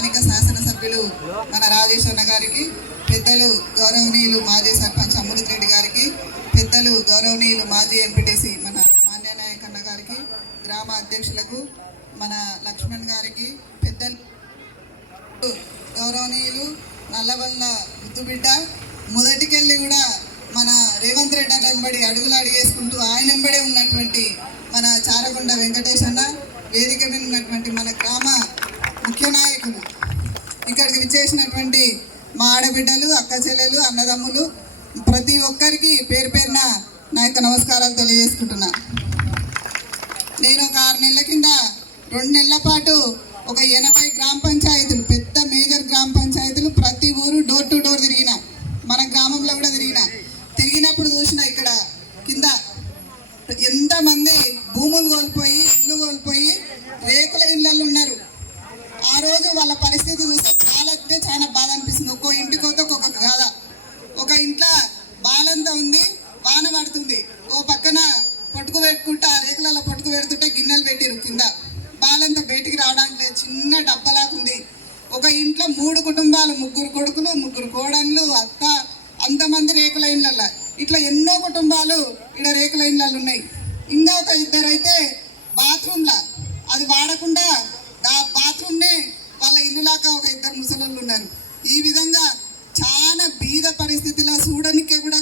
స్థానిక శాసనసభ్యులు మన రాజేశ్వర గారికి, పెద్దలు గౌరవనీయులు మాజీ సర్పంచ్ అమృత్ రెడ్డి గారికి, పెద్దలు గౌరవనీయులు మాజీ ఎంపీటీసీ మన మాన్యనాయకన్న గారికి, గ్రామ అధ్యక్షులకు మన లక్ష్మణ్ గారికి, పెద్దలు గౌరవనీయులు నల్లవల్ల ముద్దుబిడ్డ మొదటికెళ్ళి కూడా మన రేవంత్ రెడ్డి వెంబడి అడుగులు అడిగేసుకుంటూ ఆయన వెంబడే ఉన్నటువంటి మన చారగొండ వెంకటేష్ అన్న, వేదిక మీద ఉన్నటువంటి మన గ్రామ ముఖ్య నాయకులు, ఇక్కడికి విచ్చేసినటువంటి మా ఆడబిడ్డలు, అక్క చెల్లెలు, అన్నదమ్ములు, ప్రతి ఒక్కరికి పేరు పేరున నా యొక్క నమస్కారాలు తెలియజేసుకుంటున్నా. నేను ఒక 6 నెలల కింద 2 నెలల పాటు ఒక 80 గ్రామ పంచాయతీలు, పెద్ద మేజర్ గ్రామ పంచాయతీలు, ప్రతి ఊరు డోర్ టు డోర్ తిరిగిన, మన గ్రామంలో కూడా తిరిగినప్పుడు చూసిన ఇక్కడ కింద ఎంతమంది భూములు కోల్పోయి, ఇల్లు కోల్పోయి రేకుల ఇళ్ళల్లో ఉన్నారు. ఆ రోజు వాళ్ళ పరిస్థితి చూస్తే చాలా బాధ అనిపిస్తుంది. ఒక్కో ఇంటికోతో ఒక్కొక్క గాథ. ఒక ఇంట్లో బాలంతా ఉంది, వాన పడుతుంది, ఓ పక్కన పట్టుకు పెట్టుకుంటా రేకులలో పట్టుకు పెడుతుంటే గిన్నెలు పెట్టిరు కింద, బాలంతా బయటికి రావడానికి లేదు, చిన్న డబ్బలాకుంది. ఒక ఇంట్లో 3 కుటుంబాలు, 3 కొడుకులు, 3 కోడళ్ళు, అత్త, అంతమంది రేకుల ఇళ్ళల్లో. ఇట్లా ఎన్నో కుటుంబాలు ఇక్కడ రేకుల ఇళ్ళల్లో ఉన్నాయి. ఇంకా ఒక 2 అయితే బాత్రూమ్లా అది వాడకుండా ఆ బాత్రూమ్నే వాళ్ళ ఇల్లులాగా ఒక 2 ముసలోళ్ళు ఉన్నారు. ఈ విధంగా చాలా బీద పరిస్థితిలో చూడనికే కూడా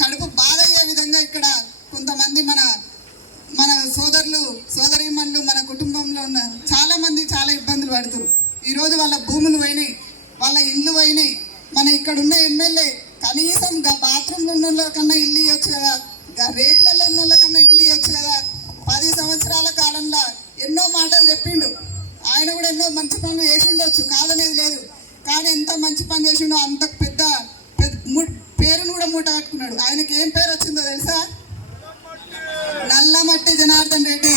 కడుపు బాధ అయ్యే విధంగా ఇక్కడ కొంతమంది మన సోదరులు సోదరీమణులు మన కుటుంబంలో ఉన్న చాలా మంది చాలా ఇబ్బందులు పడుతున్నారు. ఈరోజు వాళ్ళ భూములు పోయినాయి, వాళ్ళ ఇల్లు పోయినాయి. మన ఇక్కడ ఉన్న ఎమ్మెల్యే కనీసం బాత్రూమ్లో ఉన్న వాళ్ళ కన్నా ఇల్లు ఇవ్వచ్చు కదా, రేకులలో ఉన్న వాళ్ళ కన్నా ఇల్లు ఇవ్వచ్చు కదా. 10 సంవత్సరాల కాలంలో ఎన్నో మాటలు చెప్పిండు. ఆయన కూడా ఎన్నో మంచి పనులు చేసిండొచ్చు, కాదనేది లేదు. కానీ ఎంత మంచి పని చేసిండో అంత పెద్ద పేరును కూడా మూట కట్టుకున్నాడు. ఆయనకి ఏం పేరు వచ్చిందో తెలుసా? నల్లమట్టి జనార్దన్ రెడ్డి.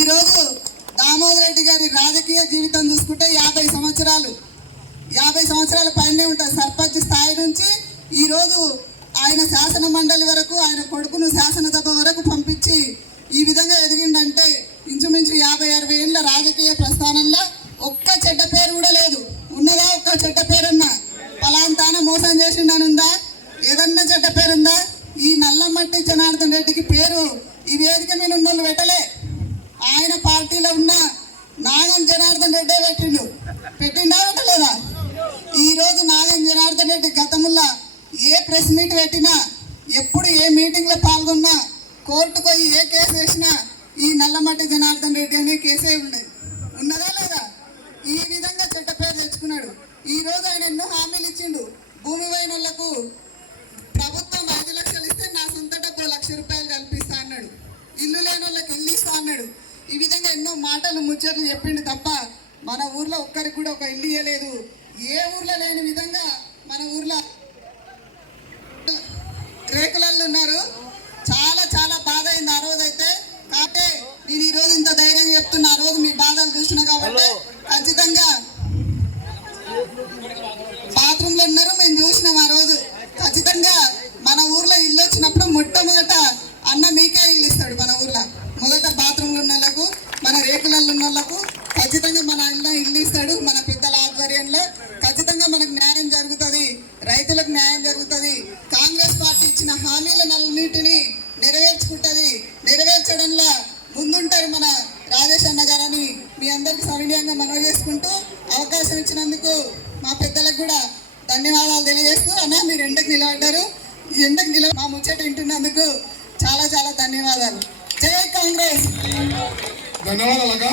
ఈరోజు దామోదర్ రెడ్డి గారి రాజకీయ జీవితం చూసుకుంటే 50 సంవత్సరాల పైనే ఉంటుంది. సర్పంచ్ స్థాయి నుంచి ఈరోజు ఆయన శాసన మండలి వరకు, ఆయన కొడుకును శాసనసభ వరకు పంపించి ఈ విధంగా ఎదిగిండంటే ఇంచుమించు 50-60 ఏళ్ళ రాజకీయ ప్రస్థానంలో ఒక్క చెడ్డ పేరు కూడా లేదు. ఉన్నదా ఒక్క చెడ్డ పేరున్నా? పలాంతాన మోసం చేసిండనుందా? ఏదన్నా చెడ్డ పేరుందా? ఈ నల్లమట్టి జనార్దన్ రెడ్డికి పేరు ఈ వేదిక మీద ఉన్న వాళ్ళు పెట్టలే. ఆయన పార్టీలో ఉన్న నాగం జనార్దన్ రెడ్డే పెట్టిండా పెట్టలేదా? ఈరోజు నాగం జనార్దన్ రెడ్డి గతంలో ఏ ప్రెస్ మీట్ పెట్టినా, ఎప్పుడు ఏ మీటింగ్లో పాల్గొన్నా, కోర్టుకు పోయి ఏ కేసు వేసినా ఈ నల్లమట్టి జనార్దన్ రెడ్డి అనే కేసే ఉన్నదా లేదా? ఈ విధంగా చెడ్డ పేరు తెచ్చుకున్నాడు. ఈరోజు ఆయన ఎన్నో హామీలు ఇచ్చిండు. భూమి పోయిన వాళ్ళకు ప్రభుత్వం 5 లక్షలు ఇస్తే నా సొంత డబ్బు 1 లక్ష రూపాయలు కల్పిస్తా అన్నాడు. ఇల్లు లేని వాళ్ళకి ఇల్లు ఇస్తా అన్నాడు. ఈ విధంగా ఎన్నో మాటలు ముచ్చట్లు చెప్పిండు తప్ప మన ఊర్లో ఒక్కరికి కూడా ఒక ఇల్లు ఇవ్వలేదు. ఏ ఊర్లో లేని విధంగా మన ఊర్లో రేకులల్లో ఉన్నారు. చాలా బాధ అయింది ఆ రోజు అయితే. కాబట్టి నేను ఈరోజు ఇంత ధైర్యం చెప్తున్నా. ఆ రోజు మీ బాధలు చూసినా కాబట్టి ఖచ్చితంగా బాత్రూంలో ఉన్నారు, మేము చూసినాం ఆ రోజు. ఖచ్చితంగా మన ఊర్లో ఇల్లు వచ్చినప్పుడు మొట్టమొదట అన్న మీకే ఇల్లు ఇస్తాడు. మన ఊర్లో మొదట బాత్రూంలో ఉన్న వాళ్ళకు, మన రేకులలో ఉన్న వాళ్ళకు ఖచ్చితంగా మన అన్న ఇల్లు ఇస్తాడు. మన పెద్దల ఆధ్వర్యంలో ఖచ్చితంగా మనకు న్యాయం జరుగుతుంది, రైతులకు న్యాయం జరుగుతుంది. కాంగ్రెస్ పార్టీ ఇచ్చిన హామీలన్నింటినీ నెరవేర్చుకుంటుంది. నెరవేర్చడంలో ముందుంటారు మన రాజేష్ అన్న గారని మీ అందరికీ సవినయంగా మనవి చేసుకుంటూ, అవకాశం ఇచ్చినందుకు మా పెద్దలకు కూడా ధన్యవాదాలు తెలియజేస్తూ, అన్న మీరు ఎండకు నిలబడ్డారు, ఈ ఎండకు మా ముచ్చట వింటున్నందుకు చాలా ధన్యవాదాలు. జై కాంగ్రెస్. ధన్యవాదాలు.